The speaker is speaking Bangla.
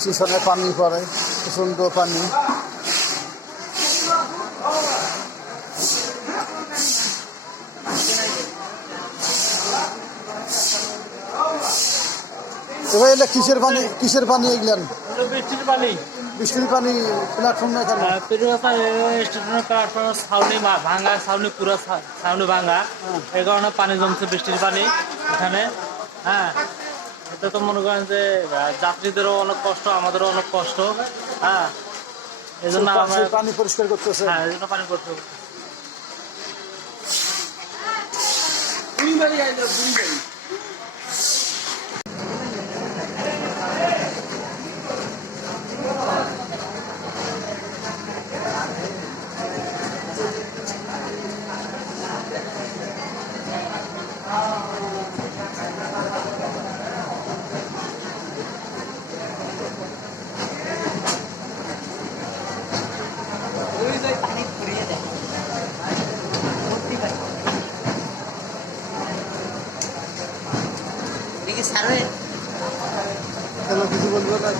স্টেশনে পানি পড়ে, প্রচণ্ড পানি। এবার এলে কিসের পানি এগুলেন? বৃষ্টির পানি। বৃষ্টির পানি প্ল্যাটফর্মে কেন? স্টেশনের প্ল্যাটফর্ম ছাউনি ভাঙা, ছাউনি পুরো ছাউনি ভাঙা, এই কারণে পানি জমছে, বৃষ্টির পানি এখানে। হ্যাঁ, এটা তো মনে করেন যে যাত্রীদেরও অনেক কষ্ট, আমাদেরও অনেক কষ্ট। হ্যাঁ, এই জন্য আমরা পানি পরিষ্কার করতেছে। হ্যাঁ, এই জন্য পানি করতে হবে। কিছু বলবো না।